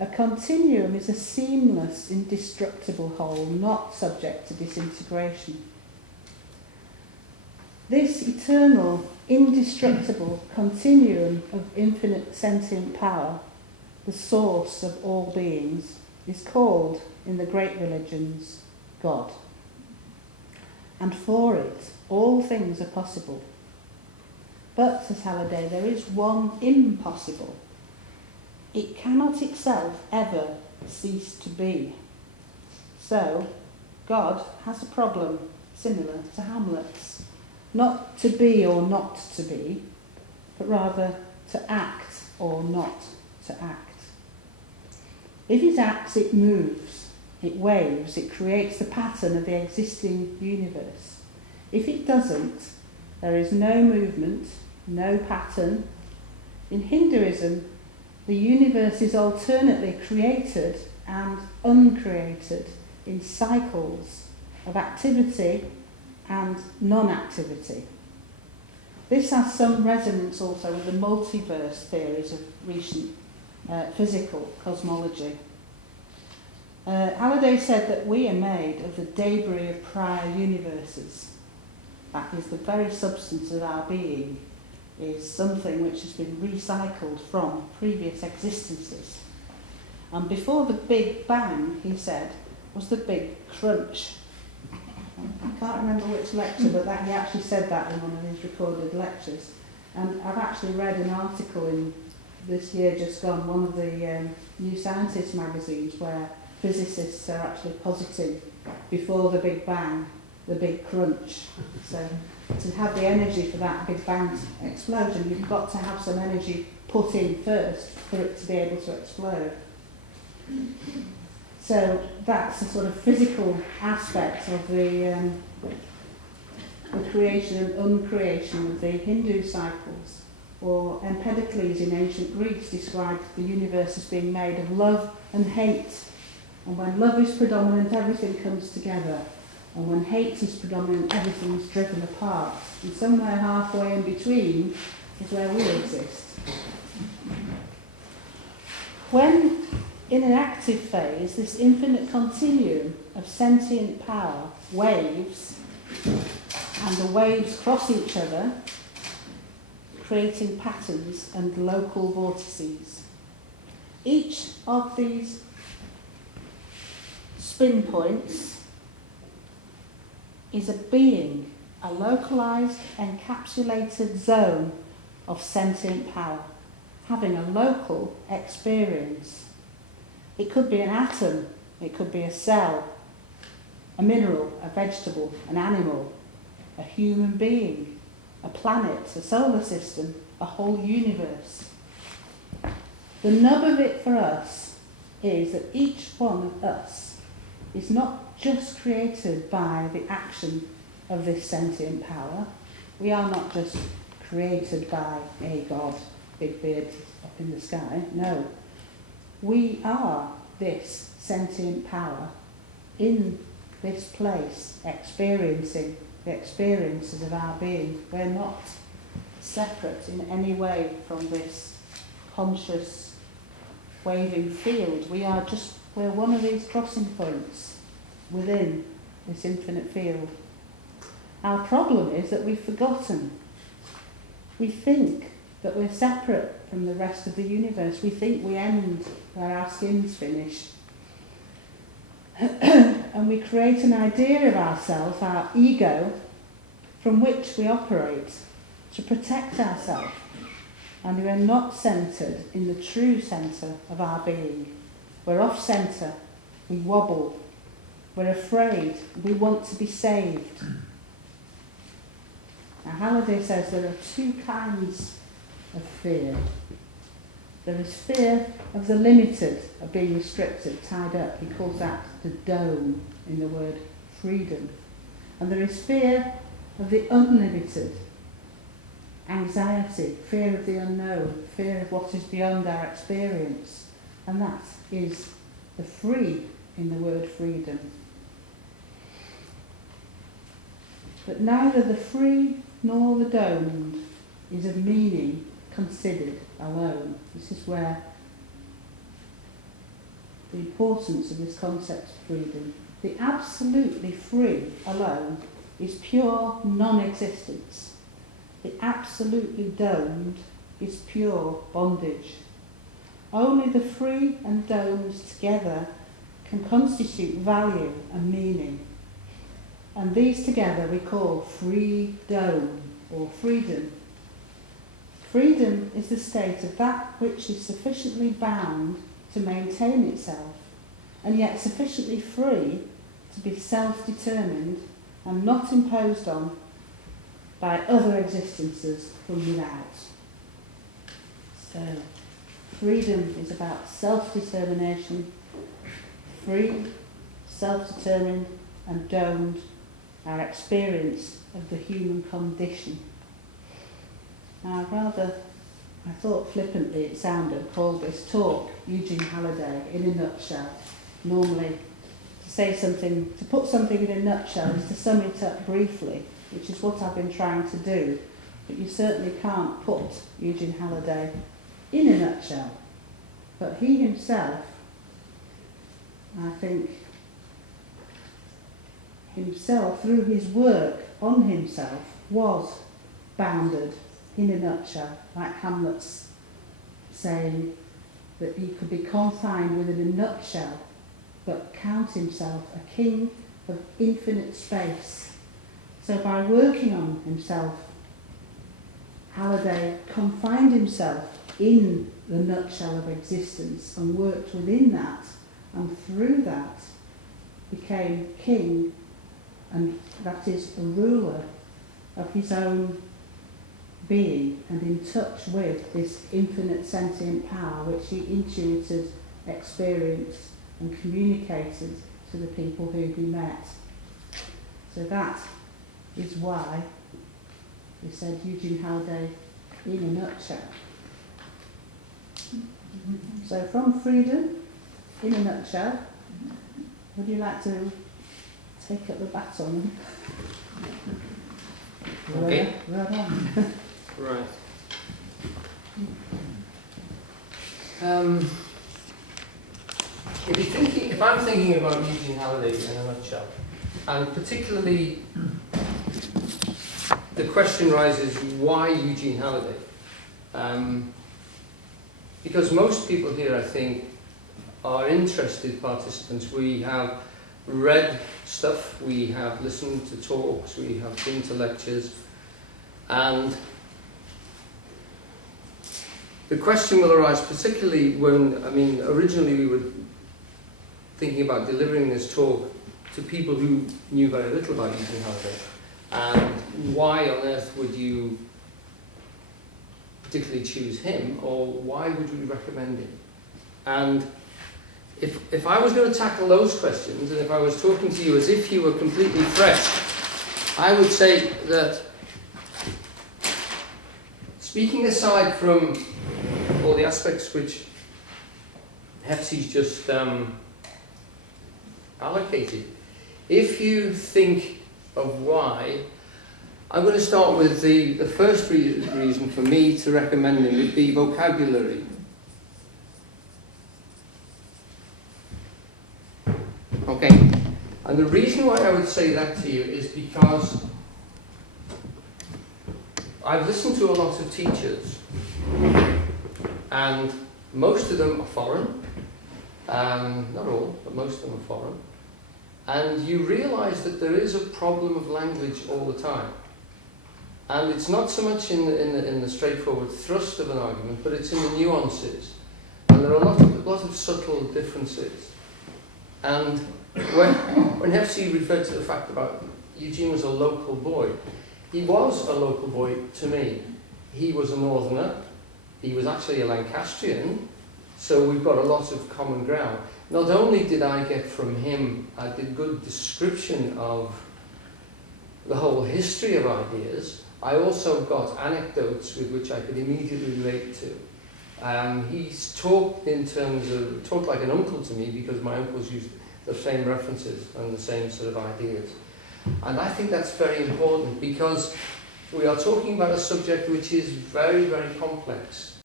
A continuum is a seamless, indestructible whole, not subject to disintegration. This eternal, indestructible continuum of infinite sentient power, the source of all beings, is called, in the great religions, God. And for it, all things are possible. But, says Halliday, there is one impossible. It cannot itself ever cease to be. So, God has a problem similar to Hamlet's. Not to be or not to be, but rather to act or not to act. If it acts, it moves, it waves, it creates the pattern of the existing universe. If it doesn't, there is no movement, no pattern. In Hinduism, the universe is alternately created and uncreated in cycles of activity and non-activity. This has some resonance also with the multiverse theories of recent physical cosmology. Halliday said that we are made of the debris of prior universes. That is, the very substance of our being is something which has been recycled from previous existences. And before the Big Bang, he said, was the Big Crunch. I can't remember which lecture, but that he actually said that in one of his recorded lectures. And I've actually read an article in this year just gone, one of the New Scientist magazines, where physicists are actually positing before the Big Bang, the Big Crunch. So to have the energy for that Big Bang explosion, you've got to have some energy put in first for it to be able to explode. So that's a sort of physical aspect of the creation and uncreation of the Hindu cycles. Or Empedocles in ancient Greece described the universe as being made of love and hate. And when love is predominant, everything comes together. And when hate is predominant, everything is driven apart. And somewhere halfway in between is where we exist. When in an active phase, this infinite continuum of sentient power waves, and the waves cross each other, creating patterns and local vortices. Each of these spin points is a being, a localized, encapsulated zone of sentient power, having a local experience. It could be an atom, it could be a cell, a mineral, a vegetable, an animal, a human being, a planet, a solar system, a whole universe. The nub of it for us is that each one of us is not just created by the action of this sentient power. We are not just created by a God, big beard up in the sky. No. We are this sentient power in this place, experiencing the experiences of our being. We're not separate in any way from this conscious waving field. We're one of these crossing points within this infinite field. Our problem is that we've forgotten. We think that we're separate from the rest of the universe. We think we end where our skins finish. And we create an idea of ourselves, our ego, from which we operate to protect ourselves. And we're not centred in the true centre of our being. We're off-centre, we wobble, we're afraid, we want to be saved. Now Halliday says there are two kinds of fear. There is fear of the limited, of being restricted, tied up. He calls that the dome in the word freedom. And there is fear of the unlimited, anxiety, fear of the unknown, fear of what is beyond our experience. And that is the free in the word freedom. But neither the free nor the domed is of meaning considered alone. This is where the importance of this concept of freedom. The absolutely free alone is pure non-existence. The absolutely domed is pure bondage. Only the free and domed together can constitute value and meaning. And these together we call freedom or freedom. Freedom is the state of that which is sufficiently bound to maintain itself, and yet sufficiently free to be self-determined and not imposed on by other existences from without. So, freedom is about self-determination, free, self-determined and domed, our experience of the human condition. Now, I thought flippantly it sounded, called this talk Eugene Halliday in a nutshell. Normally, to say something, to put something in a nutshell is to sum it up briefly, which is what I've been trying to do. But you certainly can't put Eugene Halliday in a nutshell. But he himself, I think, through his work on himself, was bounded in a nutshell, like Hamlet's saying that he could be confined within a nutshell, but count himself a king of infinite space. So by working on himself, Halliday confined himself in the nutshell of existence and worked within that, and through that became king, and that is a ruler of his own being and in touch with this infinite sentient power which he intuited, experienced and communicated to the people who he met. So that is why we said Eugene Halliday in a nutshell. So from freedom, in a nutshell, would you like to take up the baton? Okay. Right on. Right. If I'm thinking about Eugene Halliday in a nutshell, and particularly the question rises, why Eugene Halliday? Because most people here, I think, are interested participants. We have read stuff, we have listened to talks, we have been to lectures, and the question will arise particularly when, originally we were thinking about delivering this talk to people who knew very little about Eugene Halliday, and why on earth would you particularly choose him, or why would we recommend him? And if I was going to tackle those questions, and if I was talking to you as if you were completely fresh, I would say that, speaking aside from all the aspects which Hephzibah's just allocated, if you think of why, I'm going to start with the first reason for me to recommend him would be vocabulary. Okay, and the reason why I would say that to you is because I've listened to a lot of teachers, and most of them are foreign. Not all, but most of them are foreign. And you realise that there is a problem of language all the time. And it's not so much in the straightforward thrust of an argument, but it's in the nuances. And there are a lot of subtle differences. And when Hephzibah referred to the fact about Eugene was a local boy, he was a local boy to me. He was a northerner. He was actually a Lancastrian, so we've got a lot of common ground. Not only did I get from him a good description of the whole history of ideas, I also got anecdotes with which I could immediately relate to. He's talked like an uncle to me, because my uncles used the same references and the same sort of ideas. And I think that's very important, because we are talking about a subject which is very, very complex.